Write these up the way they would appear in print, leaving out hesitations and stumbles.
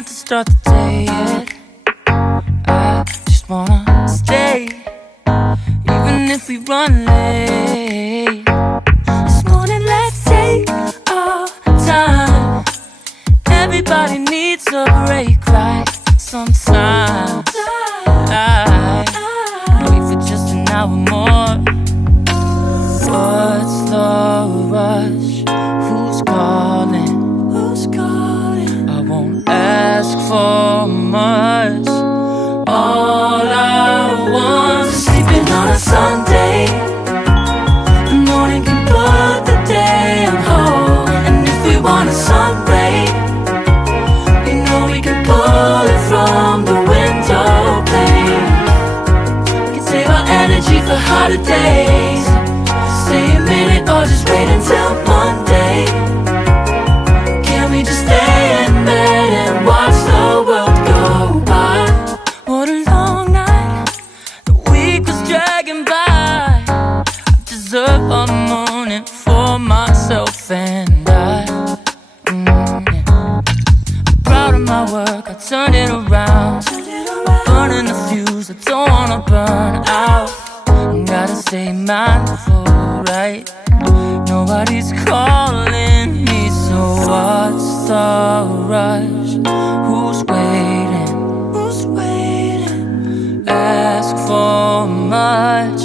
have to start the day yet. I just wanna stay, even if we run late. This morning, let's take our time. Everybody needs a break, right? Sometimes I wait for just an hour more. What's the rush? Who's calling? Who's calling? I won't ask for much. All I want is sleeping on a Sunday. The morning can put the day on hold. And if we want a sun ray, we know we can pull it from the window pane. We can save our energy for harder days. Stay a minute or just wait until Monday. Can we just stay in bed and watch the world go by? What a long night, the week was dragging by. I deserve a morning for myself and I. I'm proud of my work, I turned it around. I'm burning the fuse, I don't wanna burn out. Gotta stay mindful, right? Nobody's calling me, so what's the rush? Who's waiting? Who's waiting? Ask for much.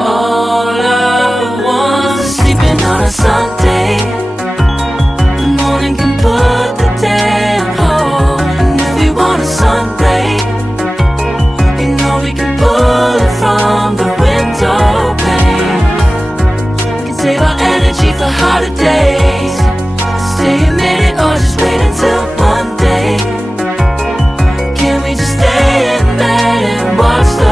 All I want is sleeping on a Sunday. The morning can put the day on hold. And if we want a sun ray, you know we can pull it from the window pane. We can save our energy for harder days. Stay a minute or just wait until Monday. Can we just stay in bed and watch the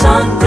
sun